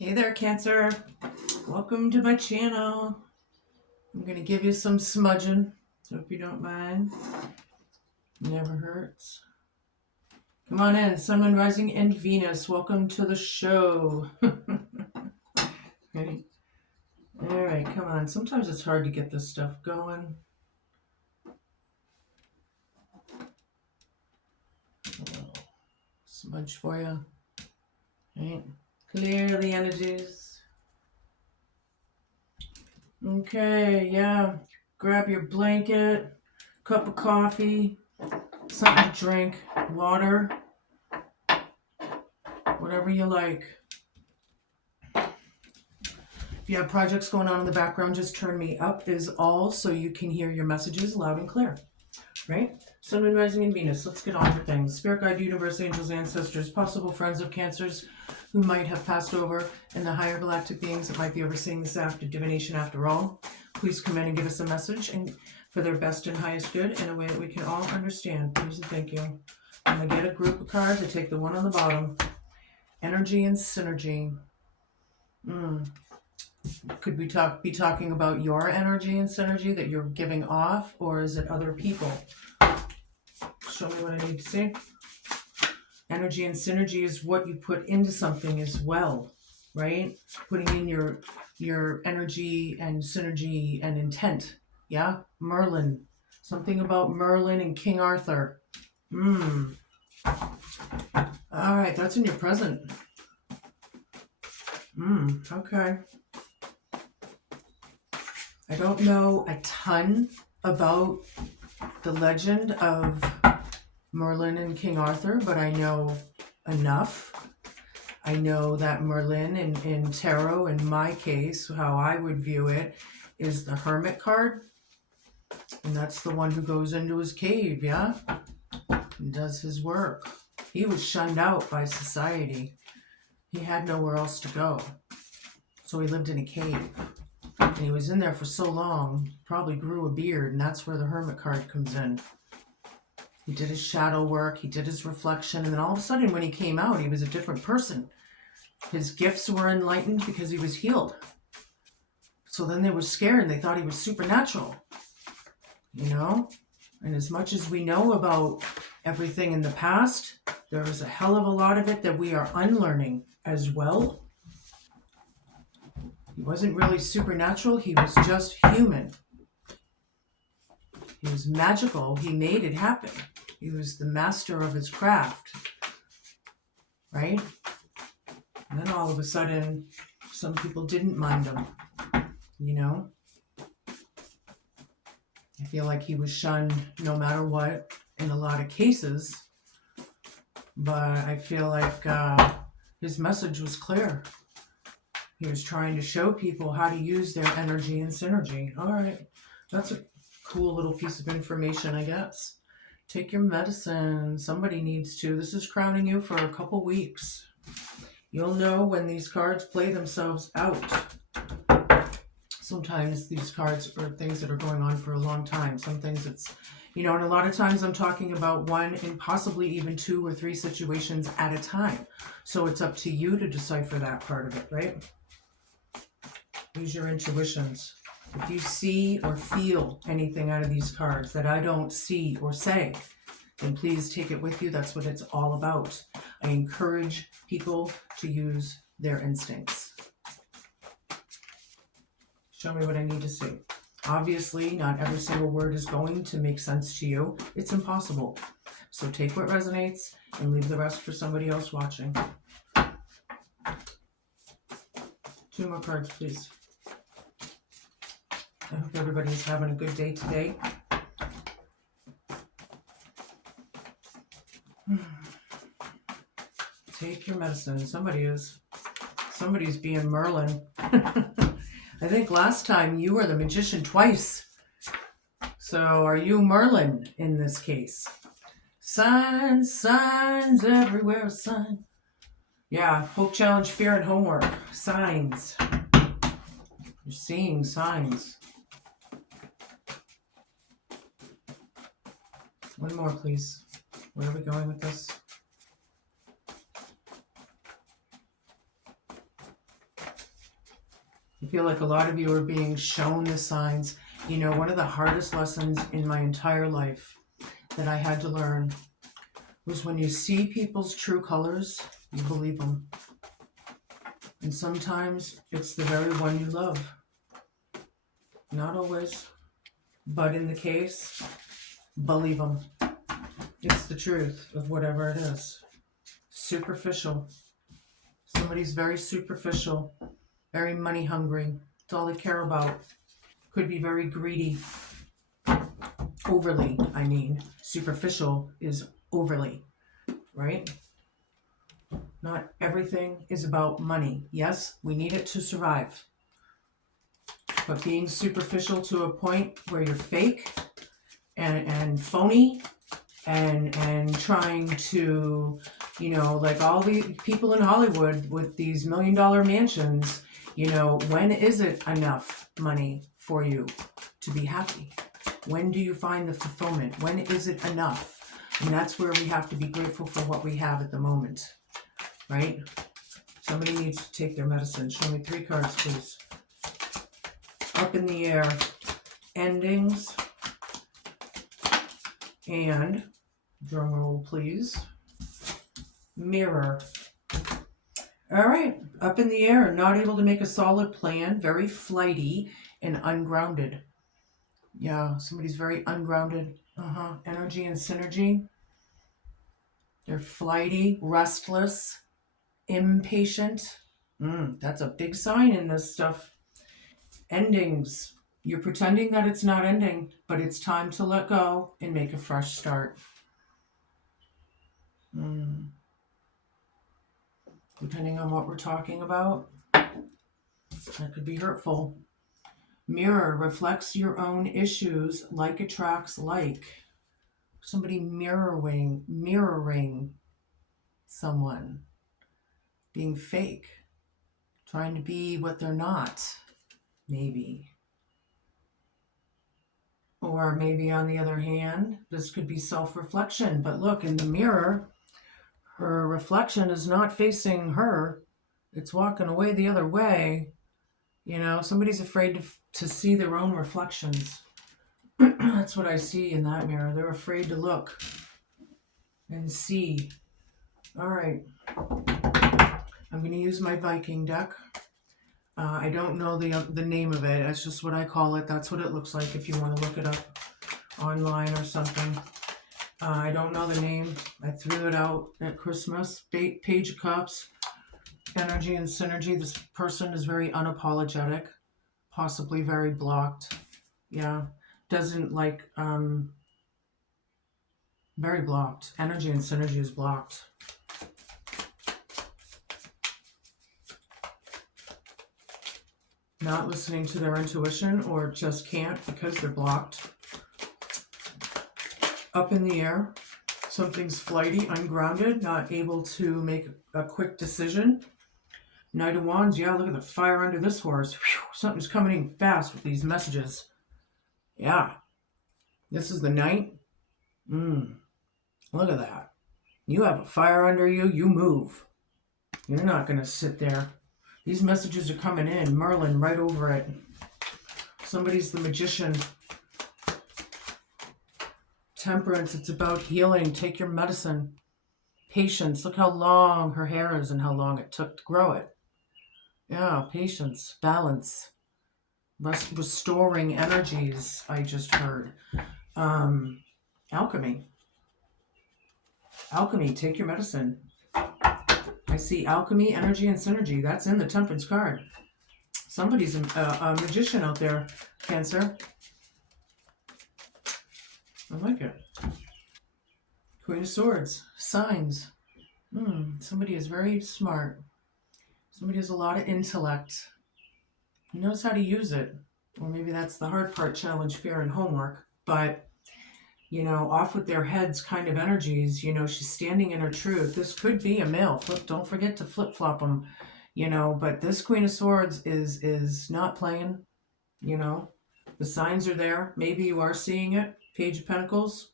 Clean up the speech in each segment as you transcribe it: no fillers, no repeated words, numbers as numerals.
Hey there, Cancer. Welcome to my channel. I'm going to give you some smudging. Hope you don't mind. Never hurts. Come on in, Sun, Moon, Rising, and Venus. Welcome to the show. Ready? All right, come on. Sometimes it's hard to get this stuff going. A little smudge for you. Right. Clear the energies. Okay, yeah. Grab your blanket, cup of coffee, something to drink, water, whatever you like. If you have projects going on in the background, just turn me up is all so you can hear your messages loud and clear, right? Sun, Moon, Rising, and Venus. Let's get on with things. Spirit guide, universe, angels, ancestors, possible friends of Cancers who might have passed over, and the higher galactic beings that might be overseeing this after divination after all. Please come in and give us a message and for their best and highest good in a way that we can all understand. Please and thank you. I'm going to get a group of cards. I take the one on the bottom. Energy and synergy. Could we be talking about your energy and synergy that you're giving off, or is it other people? Show me what I need to see. Energy and synergy is what you put into something as well, right? Putting in your energy and synergy and intent. Yeah, Merlin. Something about Merlin and King Arthur. All right, that's in your present. Okay. I don't know a ton about the legend of Merlin and King Arthur, but I know enough. I know that Merlin in tarot, in my case, how I would view it, is the Hermit card. And that's the one who goes into his cave, yeah? And does his work. He was shunned out by society. He had nowhere else to go. So he lived in a cave. And he was in there for so long, probably grew a beard, and that's where the Hermit card comes in. He did his shadow work, he did his reflection, and then all of a sudden when he came out, he was a different person. His gifts were enlightened because he was healed. So then they were scared and they thought he was supernatural. You know? And as much as we know about everything in the past, there is a hell of a lot of it that we are unlearning as well. He wasn't really supernatural, he was just human. He was magical, he made it happen. He was the master of his craft, right? And then all of a sudden, some people didn't mind him, you know? I feel like he was shunned no matter what in a lot of cases, but I feel like his message was clear. He was trying to show people how to use their energy and synergy. All right, that's a cool little piece of information, I guess. Take your medicine. Somebody needs to. This is crowning you for a couple weeks. You'll know when these cards play themselves out. Sometimes these cards are things that are going on for a long time. Some things it's, and a lot of times I'm talking about one and possibly even 2 or 3 situations at a time. So it's up to you to decipher that part of it, right? Use your intuitions. If you see or feel anything out of these cards that I don't see or say, then please take it with you. That's what it's all about. I encourage people to use their instincts. Show me what I need to see. Obviously, not every single word is going to make sense to you. It's impossible. So take what resonates and leave the rest for somebody else watching. 2 more cards, please. I hope everybody's having a good day today. Take your medicine. Somebody's being Merlin. I think last time you were the magician twice. So are you Merlin in this case? Signs, signs, everywhere a sign. Yeah, hope, challenge, fear, and homework. Signs. You're seeing signs. One more, please. Where are we going with this? I feel like a lot of you are being shown the signs. You know, one of the hardest lessons in my entire life that I had to learn was when you see people's true colors, you believe them. And sometimes it's the very one you love. Not always, but in the case, believe them. It's the truth of whatever it is. Superficial. Somebody's very superficial, very money hungry. That's all they care about. Could be very greedy. Overly, I mean. Superficial is overly, right? Not everything is about money. Yes, we need it to survive. But being superficial to a point where you're fake and phony and trying to, you know, like all the people in Hollywood with these $1 million mansions, you know, when is it enough money for you to be happy? When do you find the fulfillment? When is it enough? And that's where we have to be grateful for what we have at the moment, right? Somebody needs to take their medicine. Show me 3 cards, please. Up in the air, endings, and drum roll, please. Mirror. All right, up in the air, not able to make a solid plan, very flighty and ungrounded. Yeah, somebody's very ungrounded. Energy and synergy. They're flighty, restless, impatient. That's a big sign in this stuff. Endings. You're pretending that it's not ending, but it's time to let go and make a fresh start. Depending on what we're talking about, that could be hurtful. Mirror reflects your own issues, like attracts like. Somebody mirroring someone. Being fake. Trying to be what they're not, maybe. Or maybe on the other hand, this could be self-reflection. But look, in the mirror, her reflection is not facing her. It's walking away the other way. You know, somebody's afraid to see their own reflections. That's what I see in that mirror. They're afraid to look and see. All right. I'm going to use my Viking deck. I don't know the name of it. That's just what I call it. That's what it looks like if you want to look it up online or something. I don't know the name. I threw it out at Christmas. Page of Cups. Energy and synergy. This person is very unapologetic. Possibly very blocked. Yeah. Doesn't like... very blocked. Energy and synergy is blocked. Not listening to their intuition or just can't because they're blocked. Up in the air. Something's flighty, ungrounded, not able to make a quick decision. Knight of Wands. Yeah, look at the fire under this horse. Whew, something's coming in fast with these messages. Yeah. This is the Knight. Look at that. You have a fire under you. You move. You're not going to sit there. These messages are coming in. Merlin right over it. Somebody's the Magician. Temperance. It's about healing. Take your medicine. Patience. Look how long her hair is and how long it took to grow it. Yeah, patience. Balance. Restoring energies, I just heard. Alchemy. Alchemy. Take your medicine. I see alchemy, energy, and synergy. That's in the Temperance card. Somebody's a magician out there, Cancer. I like it. Queen of Swords. Signs. Somebody is very smart. Somebody has a lot of intellect. He knows how to use it. Or maybe that's the hard part, challenge, fear, and homework. But, you know, off with their heads kind of energies. You know, she's standing in her truth. This could be a male. Don't forget to flip-flop them. You know, but this Queen of Swords is not playing. You know, the signs are there. Maybe you are seeing it. Page of Pentacles.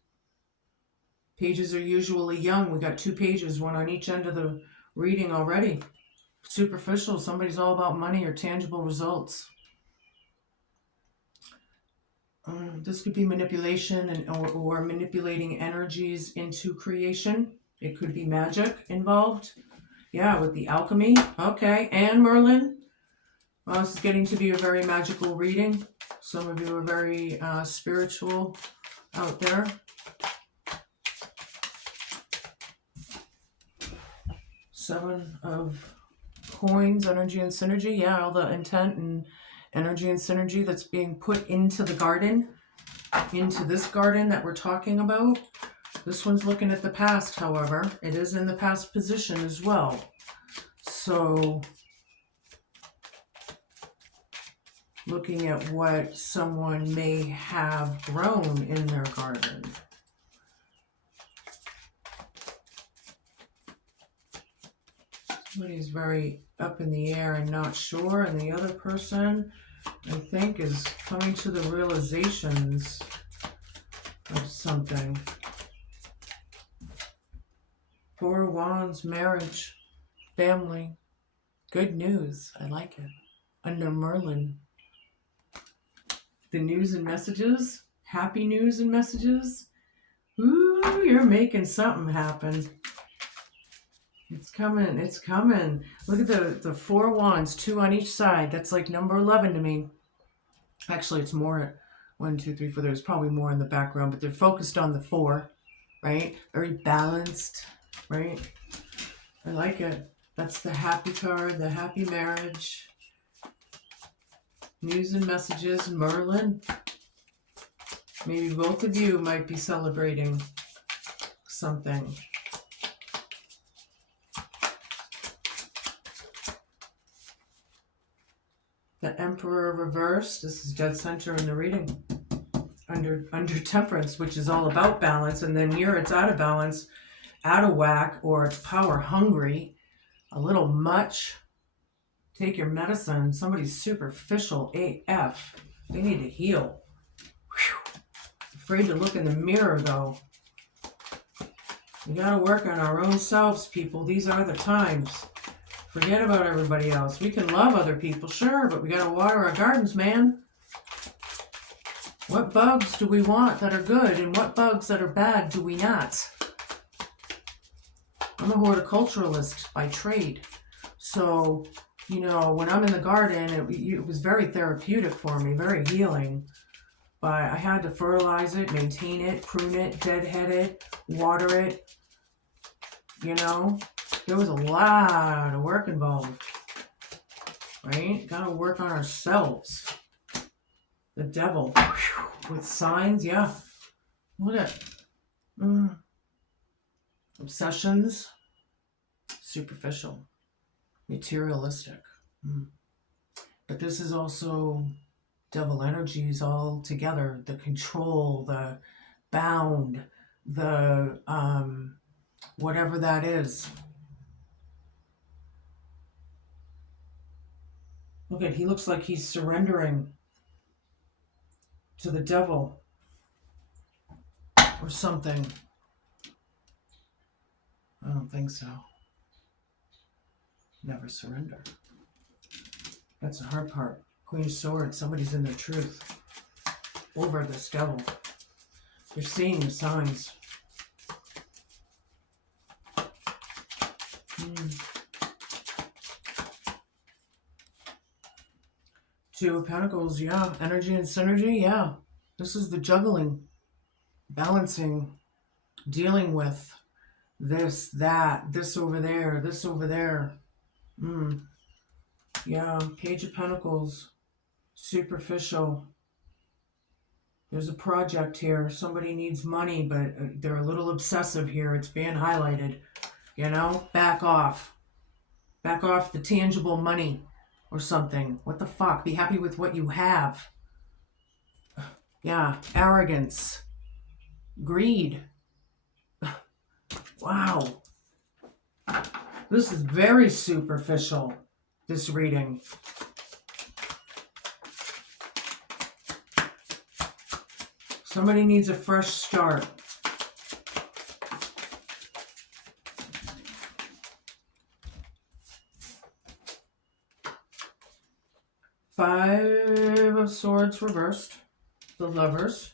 Pages are usually young. We got 2 pages, one on each end of the reading already. superficial. Somebody's all about money or tangible results. This could be manipulation or manipulating energies into creation. It could be magic involved. Yeah, with the alchemy. Okay, and Merlin. Well, this is getting to be a very magical reading. Some of you are very spiritual out there. Seven of Coins, energy and synergy. Yeah, all the intent and energy and synergy that's being put into the garden, into this garden that we're talking about. This one's looking at the past, however. It is in the past position as well. So, looking at what someone may have grown in their garden. Somebody's very up in the air and not sure, and the other person, I think, is coming to the realizations of something. Four of Wands, marriage, family, good news. I like it. Under Merlin. The news and messages, happy news and messages. Ooh, you're making something happen. It's coming, it's coming. Look at the Four Wands, 2 on each side. That's like number 11 to me. Actually, it's more, 1, 2, 3, 4. There's probably more in the background, but they're focused on the 4, right? Very balanced, right? I like it. That's the happy card, the happy marriage. News and messages, Merlin. Maybe both of you might be celebrating something. The Emperor reversed. This is dead center in the reading. Under Temperance, which is all about balance, and then here it's out of balance, out of whack, or it's power hungry, a little much. Take your medicine. Somebody's superficial AF. They need to heal. Whew. Afraid to look in the mirror though. We gotta work on our own selves, people. These are the times. Forget about everybody else. We can love other people, sure, but we gotta water our gardens, man. What bugs do we want that are good, and what bugs that are bad do we not? I'm a horticulturalist by trade. So, you know, when I'm in the garden, it was very therapeutic for me, very healing. But I had to fertilize it, maintain it, prune it, deadhead it, water it, you know? There was a lot of work involved, right? Gotta work on ourselves. The devil, whew, with signs, yeah. Look at obsessions, superficial, materialistic. But this is also devil energies all together. The control, the bound, the whatever that is. Look at, he looks like he's surrendering to the devil or something. I don't think so. Never surrender. That's the hard part. Queen of Swords, somebody's in their truth over this devil. They're seeing the signs. Two of Pentacles, yeah. Energy and synergy, yeah. This is the juggling, balancing, dealing with this, that, this over there, this over there. Yeah, Page of Pentacles, superficial. There's a project here. Somebody needs money, but they're a little obsessive here. It's being highlighted. You know, back off. Back off the tangible money or something. What the fuck? Be happy with what you have. Yeah, arrogance. Greed. Wow. This is very superficial, this reading. Somebody needs a fresh start. Five of Swords reversed. The Lovers.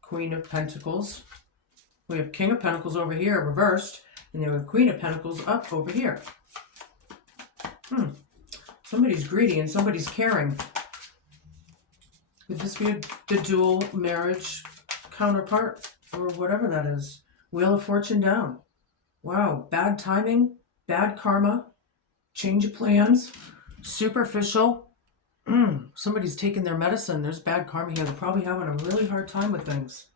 Queen of Pentacles. We have King of Pentacles over here reversed. And then we have Queen of Pentacles up over here. Somebody's greedy and somebody's caring. Could this be the dual marriage counterpart? Or whatever that is. Wheel of Fortune down. Wow. Bad timing. Bad karma. Change of plans. Superficial. Somebody's taking their medicine. There's bad karma here. They're probably having a really hard time with things.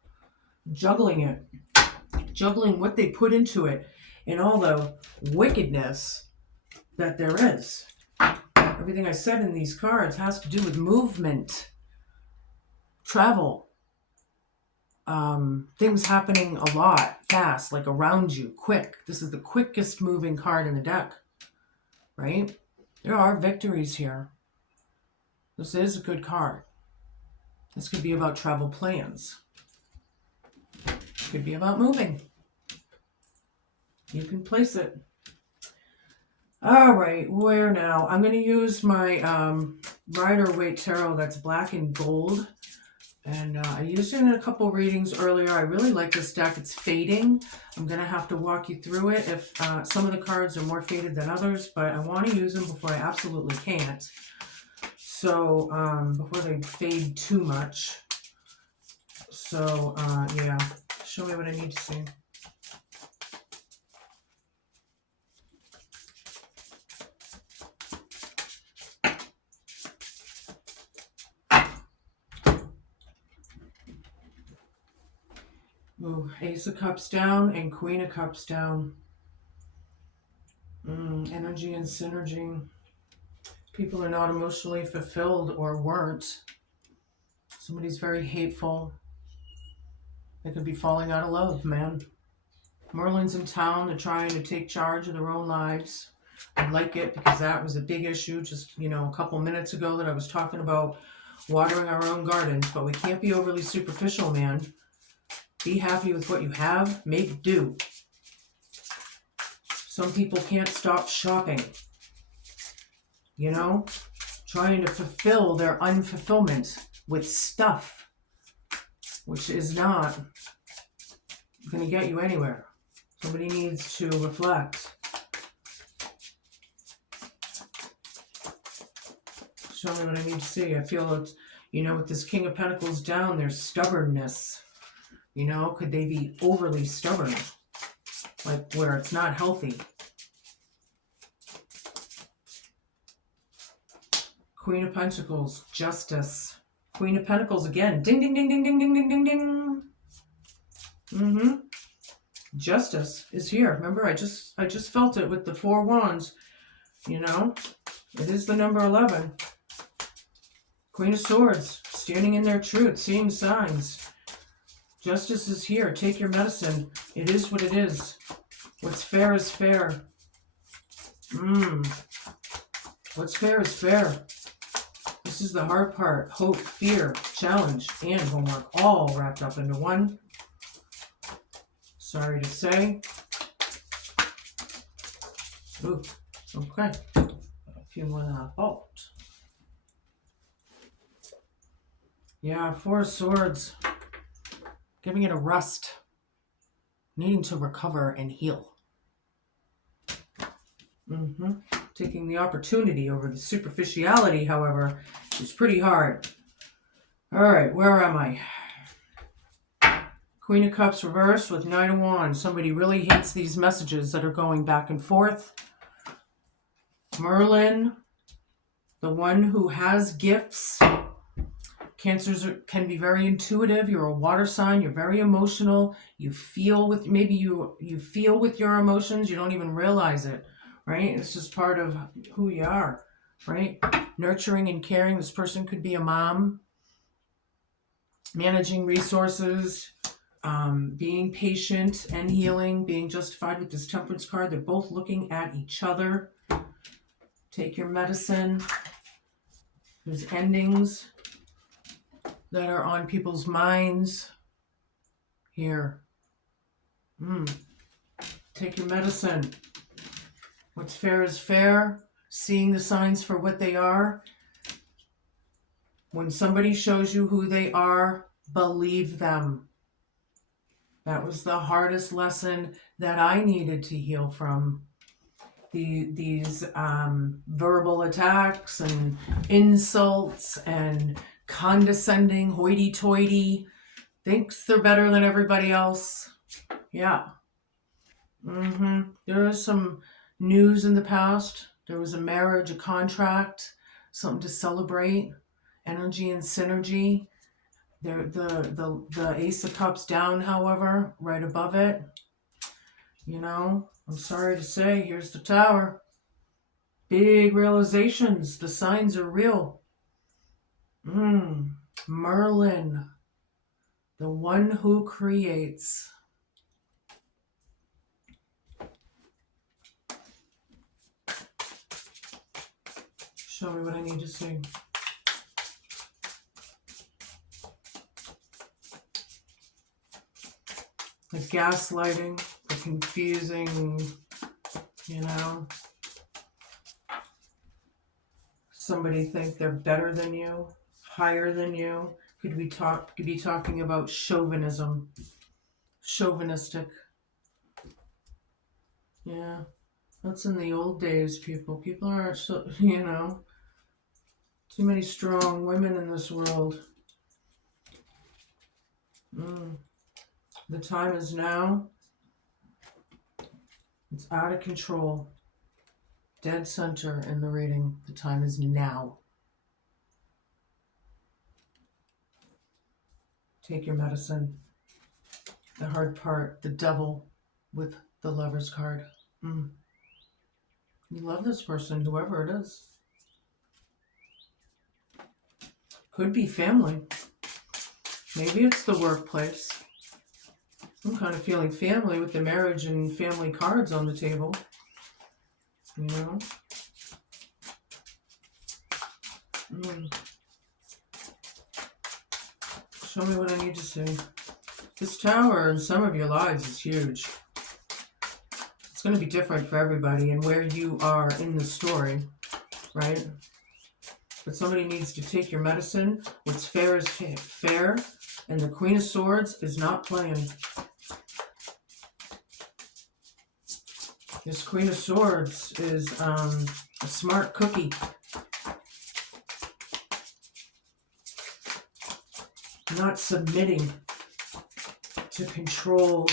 Juggling it. Juggling what they put into it. And all the wickedness that there is. Everything I said in these cards has to do with movement. Travel. Things happening a lot. Fast. Like around you. Quick. This is the quickest moving card in the deck. Right? There are victories here. This is a good card. This could be about travel plans. Could be about moving. You can place it. All right, where now? I'm going to use my Rider-Waite Tarot that's black and gold. And I used it in a couple readings earlier. I really like this deck. It's fading. I'm going to have to walk you through it if some of the cards are more faded than others. But I want to use them before I absolutely can't. So, before they fade too much. So, yeah. Show me what I need to see. Ooh, Ace of Cups down and Queen of Cups down. Energy and synergy. People are not emotionally fulfilled or weren't. Somebody's very hateful. They could be falling out of love, man. Merlin's in town. They're trying to take charge of their own lives. I like it because that was a big issue just, a couple minutes ago that I was talking about watering our own gardens. But we can't be overly superficial, man. Be happy with what you have. Make do. Some people can't stop shopping. Trying to fulfill their unfulfillment with stuff, which is not going to get you anywhere. Somebody needs to reflect. Show me what I need to see. I feel it's, with this King of Pentacles down, there's stubbornness. Could they be overly stubborn? Like where it's not healthy. Queen of Pentacles, Justice. Queen of Pentacles again. Ding, ding, ding, ding, ding, ding, ding, ding, ding. Justice is here. Remember, I just felt it with the Four Wands. It is the number 11. Queen of Swords, standing in their truth, seeing signs. Justice is here. Take your medicine. It is what it is. What's fair is fair. What's fair is fair. This is the hard part. Hope, fear, challenge, and homework all wrapped up into one. Sorry to say. Ooh, okay. A few more than I thought. Yeah, Four of Swords. Giving it a rest. Needing to recover and heal. Taking the opportunity over the superficiality, however, is pretty hard. All right, where am I? Queen of Cups reversed with Knight of Wands. Somebody really hates these messages that are going back and forth. Merlin, the one who has gifts. Cancers can be very intuitive. You're a water sign. You're very emotional. You feel with, maybe you feel with your emotions. You don't even realize it, right? It's just part of who you are, right? Nurturing and caring. This person could be a mom. Managing resources. Being patient and healing. Being justified with this Temperance card. They're both looking at each other. Take your medicine. There's endings that are on people's minds here. Take your medicine. What's fair is fair. Seeing the signs for what they are. When somebody shows you who they are, believe them. That was the hardest lesson that I needed to heal from. These verbal attacks and insults and condescending hoity-toity, thinks they're better than everybody else. Yeah. There is some news in the past. There was a marriage, a contract, something to celebrate, energy and synergy. There, the Ace of Cups down, however, right above it. You know, I'm sorry to say, here's the Tower. Big realizations. The signs are real. Merlin, the one who creates. Show me what I need to see. The gaslighting, the confusing, you know. Somebody think they're better than you, higher than you. Could be talking about chauvinism. Chauvinistic. Yeah. That's in the old days, people. People aren't so, you know, too many strong women in this world. The time is now. It's out of control. Dead center in the reading. The time is now. Take your medicine. The hard part, the devil with the Lover's card. You love this person, whoever it is. Could be family. Maybe it's the workplace. I'm kind of feeling family with the marriage and family cards on the table. You know? Show me what I need to see. This Tower in some of your lives is huge. It's going to be different for everybody and where you are in the story, right? But somebody needs to take your medicine. What's fair is fair, and the Queen of Swords is not playing. This Queen of Swords is a smart cookie. Not submitting to control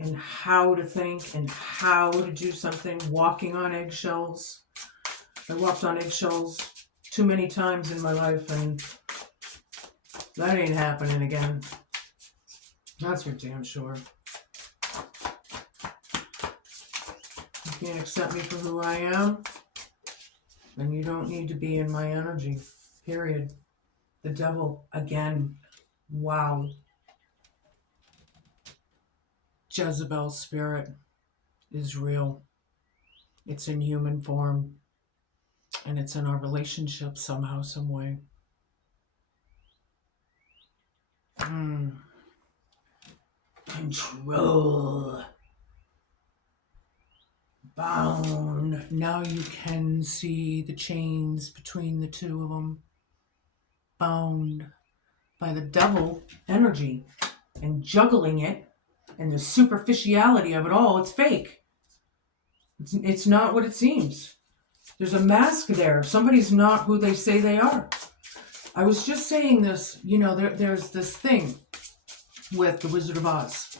and how to think and how to do something, walking on eggshells. I walked on eggshells too many times in my life, and that ain't happening again. That's for damn sure. You can't accept me for who I am, then you don't need to be in my energy, period. The devil, again. Wow. Jezebel's spirit is real. It's in human form. And it's in our relationship somehow, some way. Control. Bound. Now you can see the chains between the two of them. Bound by the devil energy and juggling it and the superficiality of it all. It's fake. It's not what it seems. There's a mask there. Somebody's not who they say they are. I was just saying this, you know, there's this thing with the Wizard of Oz.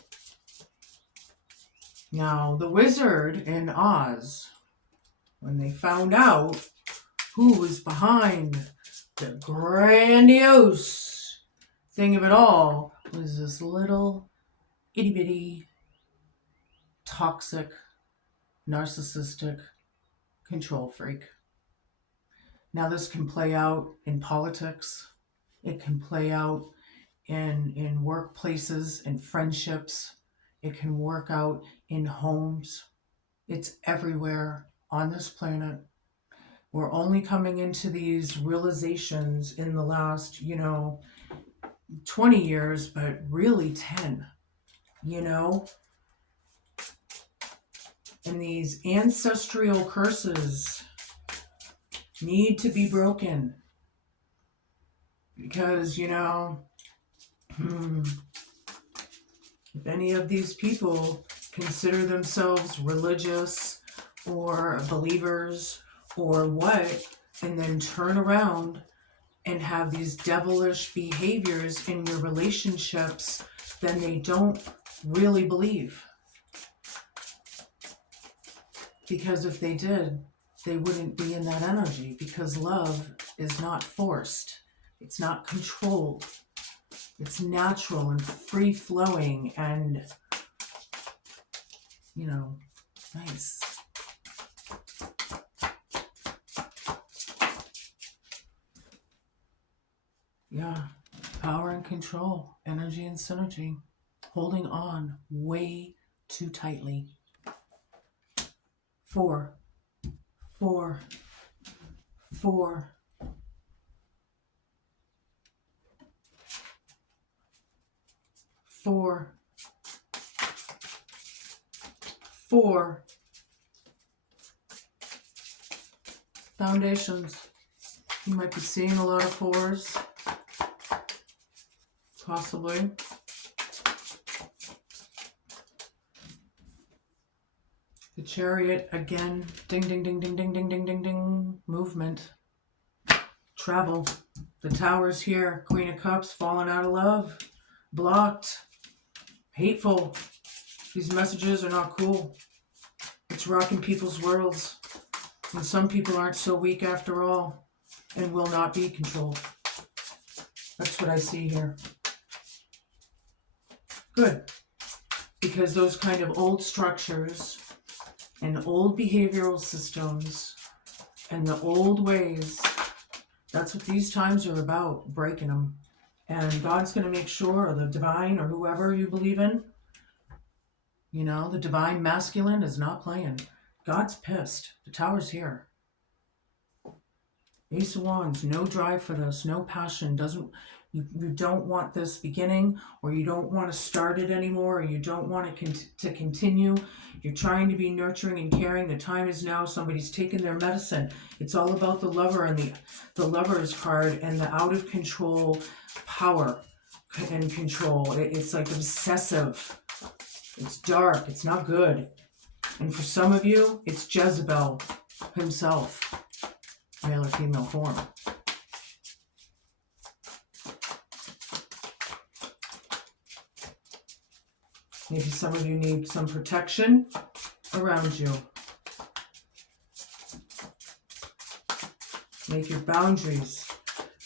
Now, the wizard in Oz, when they found out who was behind the grandiose thing of it all, was this little itty-bitty, toxic, narcissistic control freak. Now this can play out in politics. It can play out in workplaces and friendships. It can work out in homes. It's everywhere on this planet. We're only coming into these realizations in the last, 20 years, but really 10, And these ancestral curses need to be broken. Because, you know, if any of these people consider themselves religious or believers or what, and then turn around and have these devilish behaviors in your relationships, then they don't really believe. Because if they did, they wouldn't be in that energy, because love is not forced. It's not controlled. It's natural and free-flowing and, you know, nice. Yeah, power and control, energy and synergy, holding on way too tightly. 4, 4, 4. 4, 4. Foundations. You might be seeing a lot of 4s. Possibly. The Chariot, again, ding, ding, ding, ding, ding, ding, ding, ding, ding, movement, travel. The Tower's here, Queen of Cups, falling out of love, blocked, hateful. These messages are not cool. It's rocking people's worlds. And some people aren't so weak after all and will not be controlled. That's what I see here. Good. Because those kind of old structures and old behavioral systems and the old ways, that's what these times are about, breaking them. And God's going to make sure, or the divine, or whoever you believe in, you know, the divine masculine is not playing. God's pissed. The Tower's here. Ace of Wands, no drive for this, no passion, you don't want this beginning, or you don't want to start it anymore, or you don't want it to continue. You're trying to be nurturing and caring. The time is now. Somebody's taken their medicine. It's all about the Lover and the Lover's card and the out of control power and control. It's like obsessive. It's dark. It's not good. And for some of you, it's Jezebel himself, male or female form. Maybe some of you need some protection around you. Make your boundaries.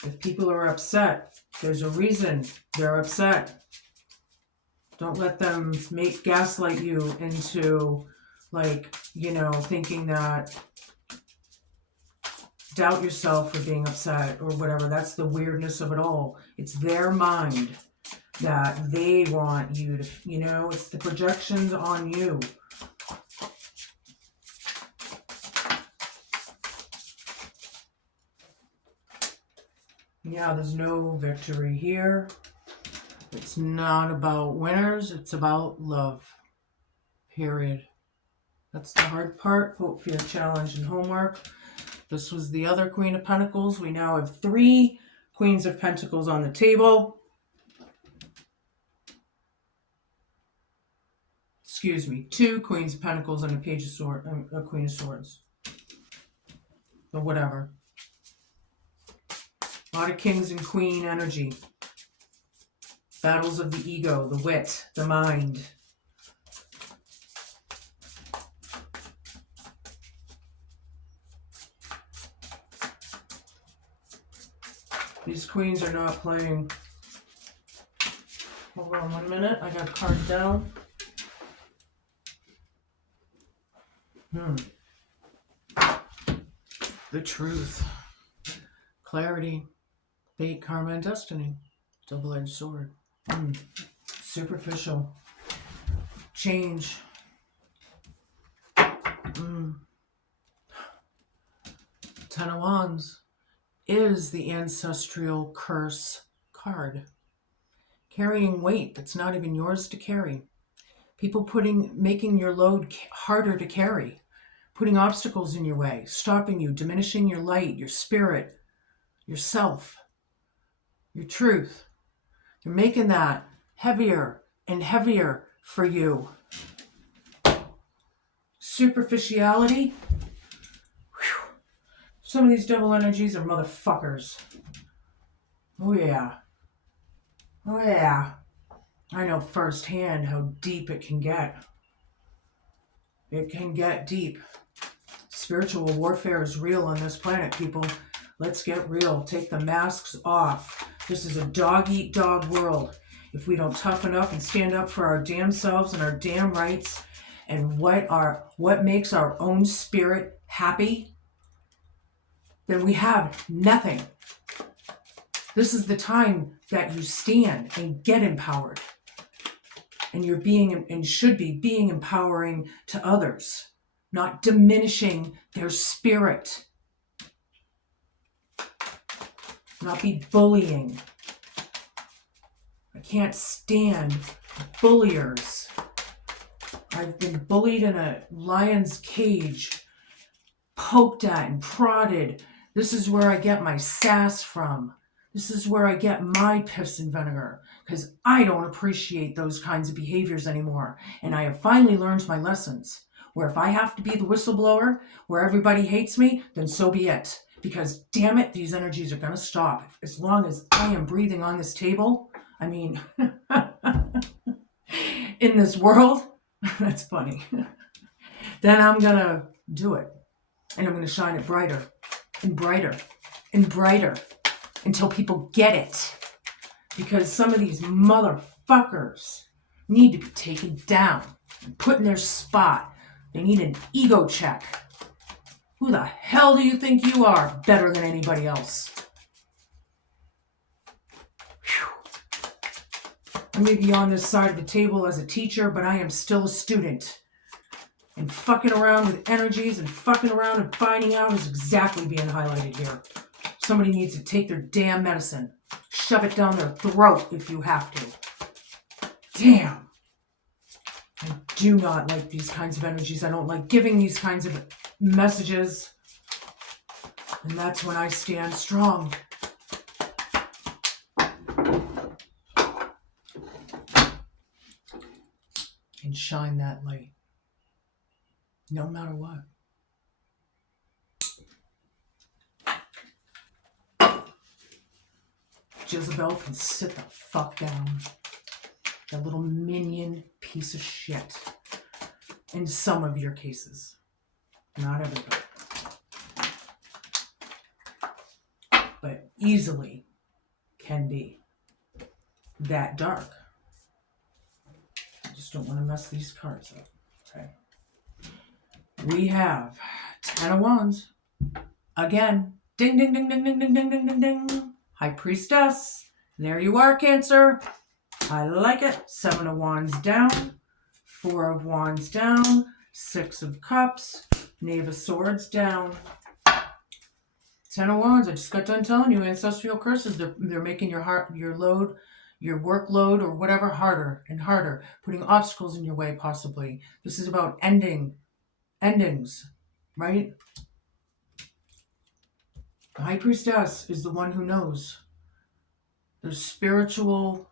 If people are upset, there's a reason they're upset. Don't let them gaslight you into, like, you know, thinking that, doubt yourself for being upset or whatever. That's the weirdness of it all. It's their mind that they want you to, you know, it's the projections on you. Yeah, there's no victory here. It's not about winners. It's about love. Period. That's the hard part. Hope for your challenge and homework. This was the other Queen of Pentacles. We now have 3 Queens of Pentacles on the table. Excuse me, 2 Queens of Pentacles and a Page of Swords, a Queen of Swords. Or whatever. A lot of Kings and Queen energy. Battles of the ego, the wit, the mind. These queens are not playing. Hold on 1 minute. I got a card down. The truth. Clarity. Fate, karma, and destiny. Double-edged sword. Superficial. Change. Ten of Wands is the ancestral curse card. Carrying weight that's not even yours to carry. People making your load harder to carry. Putting obstacles in your way, stopping you, diminishing your light, your spirit, yourself. your truth. They're making that heavier and heavier for you. Superficiality. Whew. Some of these devil energies are motherfuckers. Oh yeah. Oh yeah. I know firsthand how deep it can get. It can get deep. Spiritual warfare is real on this planet, people. Let's get real. Take the masks off. This is a dog-eat-dog world. If we don't toughen up and stand up for our damn selves and our damn rights and what makes our own spirit happy, then we have nothing. This is the time that you stand and get empowered. And you're being and should be being empowering to others, not diminishing their spirit. Not be bullying. I can't stand bulliers. I've been bullied in a lion's cage, poked at and prodded. This is where I get my sass from. This is where I get my piss and vinegar, because I don't appreciate those kinds of behaviors anymore. And I have finally learned my lessons, where if I have to be the whistleblower, where everybody hates me, then so be it. Because damn it, these energies are going to stop. As long as I am breathing on this table, I mean, in this world, that's funny. Then I'm going to do it. And I'm going to shine it brighter and brighter and brighter until people get it. Because some of these motherfuckers need to be taken down and put in their spot. They need an ego check. Who the hell do you think you are better than anybody else? Whew. I may be on this side of the table as a teacher, but I am still a student. And fucking around with energies and fucking around and finding out is exactly being highlighted here. Somebody needs to take their damn medicine. Shove it down their throat if you have to. Damn. I do not like these kinds of energies. I don't like giving these kinds of messages. And that's when I stand strong. And shine that light. No matter what. Jezebel can sit the fuck down. That little minion piece of shit. In some of your cases. Not everybody. But easily can be that dark. I just don't want to mess these cards up. Okay. We have 10 of Wands. Again. Ding, ding, ding, ding, ding, ding, ding, ding, ding, ding. High Priestess. There you are, Cancer. I like it. 7 of Wands down. 4 of Wands down. 6 of Cups. Knave of Swords down. 10 of Wands. I just got done telling you, ancestral curses. They're making your load, your workload, or whatever harder and harder. Putting obstacles in your way, possibly. This is about endings, right? The High Priestess is the one who knows. There's spiritual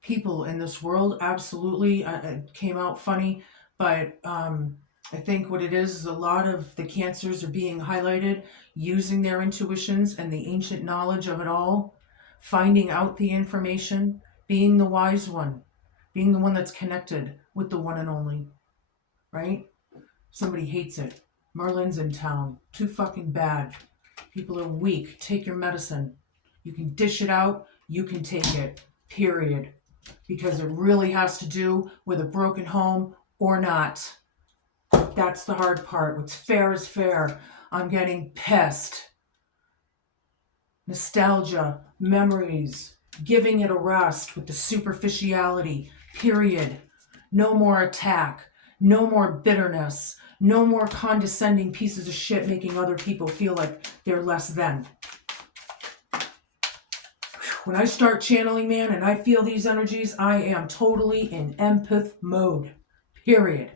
people in this world, absolutely. It came out funny, but I think what it is a lot of the Cancers are being highlighted, using their intuitions and the ancient knowledge of it all, finding out the information, being the wise one, being the one that's connected with the one and only, right? Somebody hates it. Merlin's in town. Too fucking bad. People are weak. Take your medicine. You can dish it out. You can take it. Period. Because it really has to do with a broken home or not. That's the hard part. What's fair is fair. I'm getting pissed. Nostalgia, memories, giving it a rest with the superficiality. Period. No more attack. No more bitterness. No more condescending pieces of shit making other people feel like they're less than. When I start channeling, man, and I feel these energies, I am totally in empath mode. Period.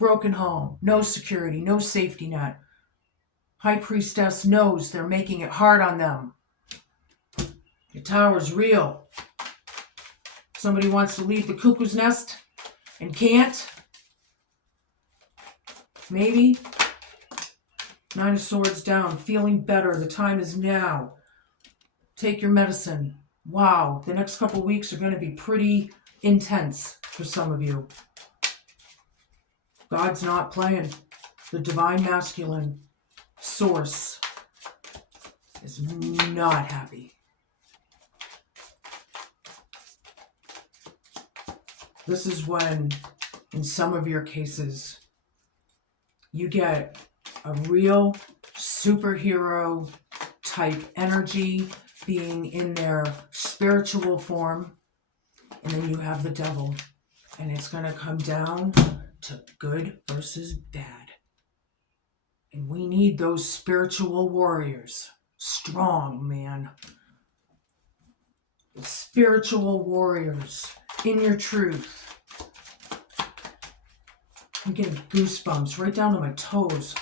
Broken home, no security, no safety net. High Priestess knows they're making it hard on them. Your tower's real. Somebody wants to leave the cuckoo's nest and can't. Maybe. Nine of Swords down. Feeling better. The time is now. Take your medicine. Wow. The next couple weeks are going to be pretty intense for some of you. God's not playing. The divine masculine source is not happy. This is when, in some of your cases, you get a real superhero type energy being in their spiritual form, and then you have the devil, and it's going to come down to good versus bad. And we need those spiritual warriors. Strong, man. The spiritual warriors in your truth. I'm getting goosebumps right down to my toes.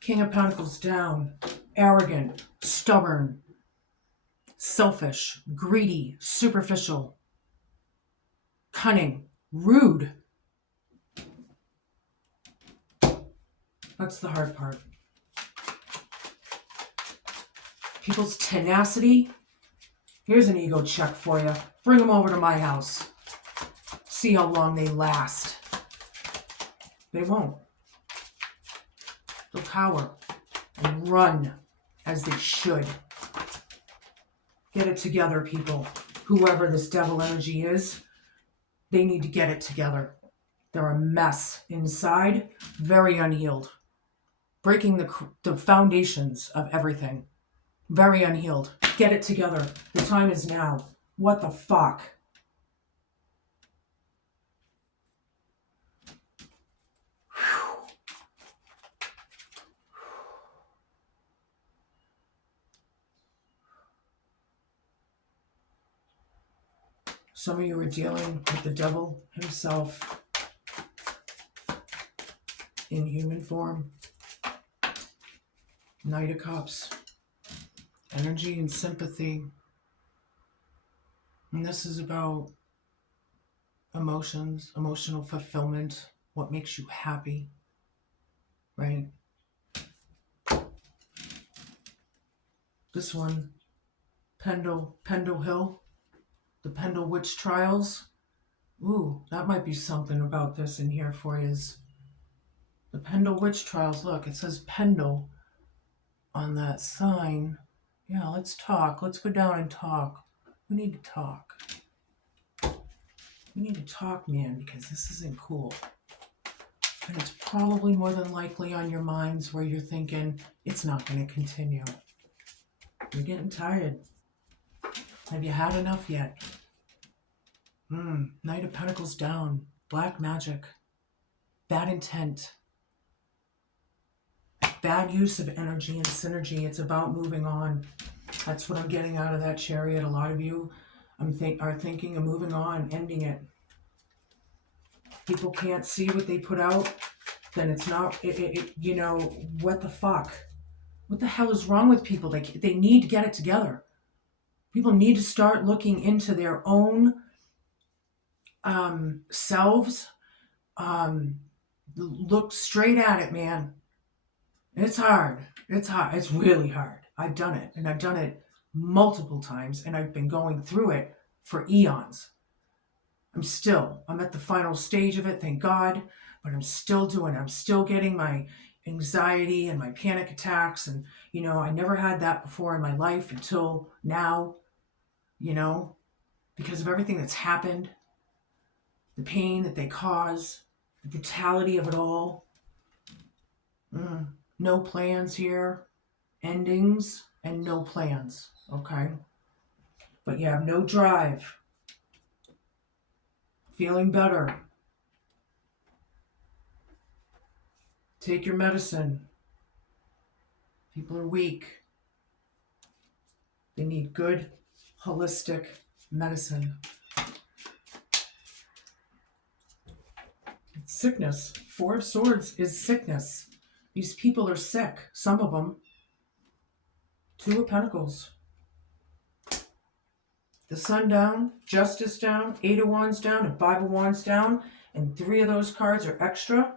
King of Pentacles down. Arrogant, stubborn, selfish, greedy, superficial, cunning, rude. That's the hard part. People's tenacity. Here's an ego check for you. Bring them over to my house. See how long they last. They won't. They'll cower and run as they should. Get it together, people. Whoever this devil energy is, they need to get it together. They're a mess inside, very unhealed. Breaking the foundations of everything. Very unhealed. Get it together. The time is now. What the fuck? Some of you are dealing with the devil himself in human form. Knight of Cups. Energy and sympathy. And this is about emotions, emotional fulfillment, what makes you happy, right? This one, Pendle Hill, the Pendle Witch Trials. Ooh, that might be something about this in here for you. The Pendle Witch Trials. Look, it says Pendle on that sign. Yeah, let's talk. Let's go down and talk. We need to talk. We need to talk, man, because this isn't cool. And it's probably more than likely on your minds where you're thinking, it's not going to continue. You're getting tired. Have you had enough yet? Knight of Pentacles down. Black magic. Bad intent. Bad use of energy and synergy. It's about moving on. That's what I'm getting out of that Chariot. A lot of you are thinking of moving on, ending it. People can't see what they put out, then it's not, you know, what the fuck? What the hell is wrong with people? They need to get it together. People need to start looking into their own selves. Look straight at it, man. It's hard. It's hard. It's really hard. I've done it, and I've done it multiple times, and I've been going through it for eons. I'm at the final stage of it, thank God, but I'm still doing it. I'm still getting my anxiety and my panic attacks, and, you know, I never had that before in my life until now, you know, because of everything that's happened, the pain that they cause, the brutality of it all. No plans here, endings, and no plans, okay? But you have no drive. Feeling better. Take your medicine. People are weak. They need good, holistic medicine. It's sickness. Four of Swords is sickness. These people are sick. Some of them. Two of Pentacles. The Sun down, Justice down, Eight of Wands down, and Five of Wands down. And three of those cards are extra.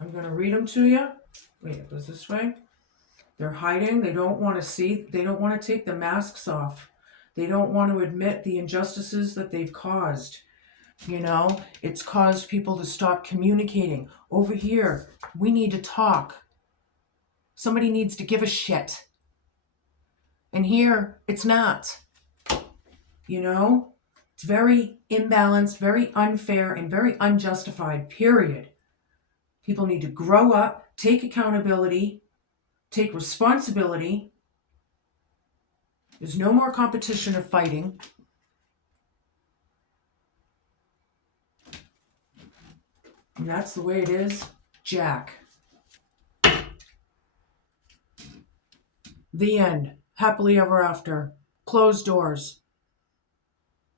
I'm going to read them to you. Wait, it goes this way. They're hiding. They don't want to see. They don't want to take the masks off. They don't want to admit the injustices that they've caused. You know, it's caused people to stop communicating. Over here, we need to talk. Somebody needs to give a shit. And here, it's not. You know, it's very imbalanced, very unfair, and very unjustified, period. People need to grow up, take accountability, take responsibility. There's no more competition or fighting. And that's the way it is. Jack. The end. Happily ever after. Closed doors.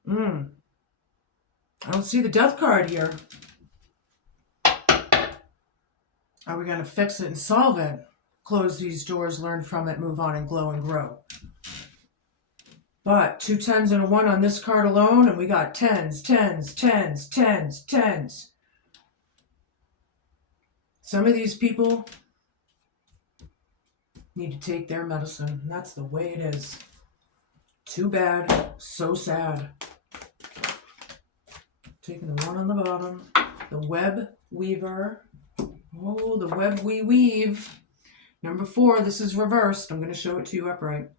I don't see the death card here. Are we going to fix it and solve it? Close these doors, learn from it, move on, and glow and grow. But 2 10s and a 1 on this card alone, and we got 10s, 10s, 10s, 10s, 10s. Some of these people need to take their medicine, and that's the way it is. Too bad, so sad. Taking the 1 on the bottom. The Web Weaver. Oh, the web we weave. Number 4, this is reversed. I'm going to show it to you upright.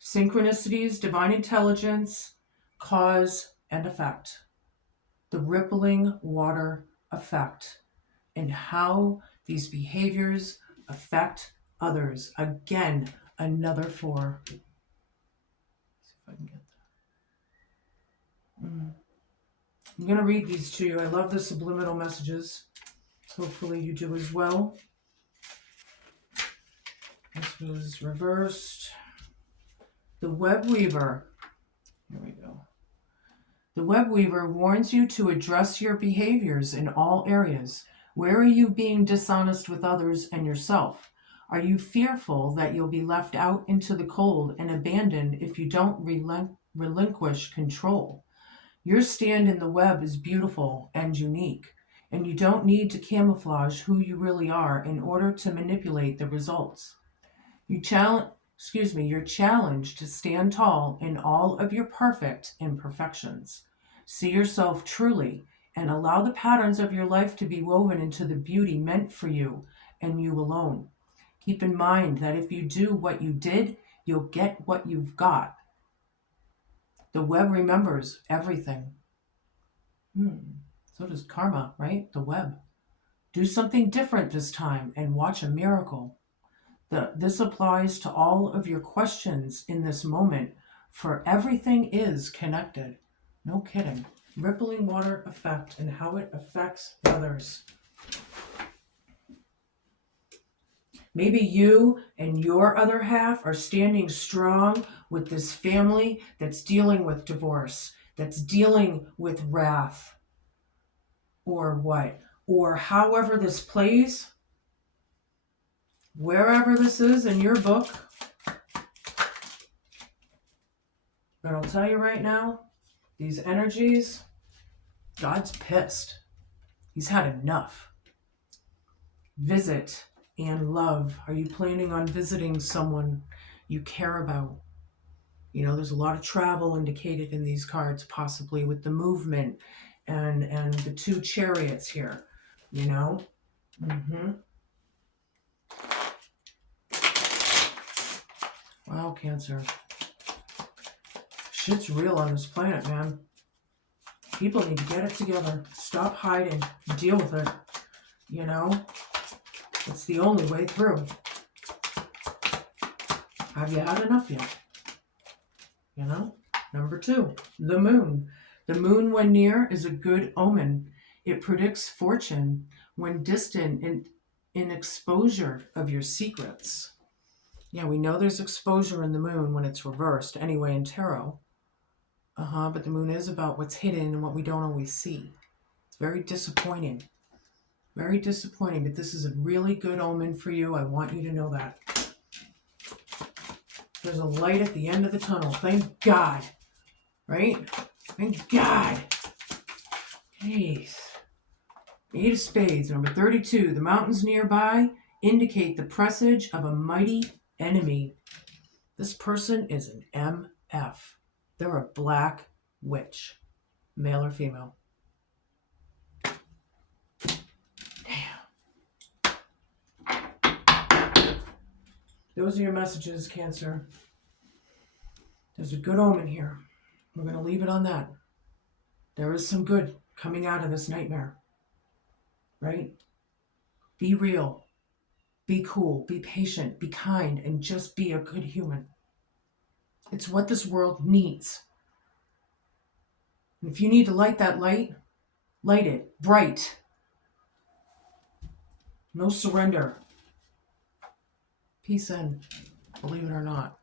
Synchronicities, divine intelligence, cause and effect. The rippling water effect. And how these behaviors affect others. Again, another 4. Let's see if I can get that. I'm going to read these to you. I love the subliminal messages. Hopefully you do as well. This was reversed. The Web Weaver. Here we go. The Web Weaver warns you to address your behaviors in all areas. Where are you being dishonest with others and yourself? Are you fearful that you'll be left out into the cold and abandoned if you don't relinquish control? Your stand in the web is beautiful and unique, and you don't need to camouflage who you really are in order to manipulate the results. You're challenged to stand tall in all of your perfect imperfections. See yourself truly and allow the patterns of your life to be woven into the beauty meant for you and you alone. Keep in mind that if you do what you did, you'll get what you've got. The web remembers everything. So does karma, right? The web. Do something different this time and watch a miracle. This applies to all of your questions in this moment, for everything is connected. No kidding. Rippling water effect and how it affects others. Maybe you and your other half are standing strong with this family that's dealing with divorce, that's dealing with wrath, or what? Or however this plays, wherever this is in your book. But I'll tell you right now, these energies, God's pissed. He's had enough. Visit and love. Are you planning on visiting someone you care about? You know, there's a lot of travel indicated in these cards, possibly with the movement and the 2 chariots here, you know? Wow, Cancer. Shit's real on this planet, man. People need to get it together. Stop hiding. Deal with it. You know? It's the only way through. Have you had enough yet? You know? Number 2, the moon. The moon, when near, is a good omen. It predicts fortune when distant in exposure of your secrets. Yeah, we know there's exposure in the moon when it's reversed anyway in tarot. But the moon is about what's hidden and what we don't always see. It's very disappointing. Very disappointing, but this is a really good omen for you. I want you to know that. There's a light at the end of the tunnel. Thank God. Right? Thank God. Jeez. 8 of spades, number 32. The mountains nearby indicate the presage of a mighty enemy. This person is an MF. They're a black witch. Male or female. Those are your messages, Cancer. There's a good omen here. We're going to leave it on that. There is some good coming out of this nightmare. Right? Be real. Be cool. Be patient. Be kind. And just be a good human. It's what this world needs. And if you need to light that light it. Bright. No surrender. Peace in. Believe it or not.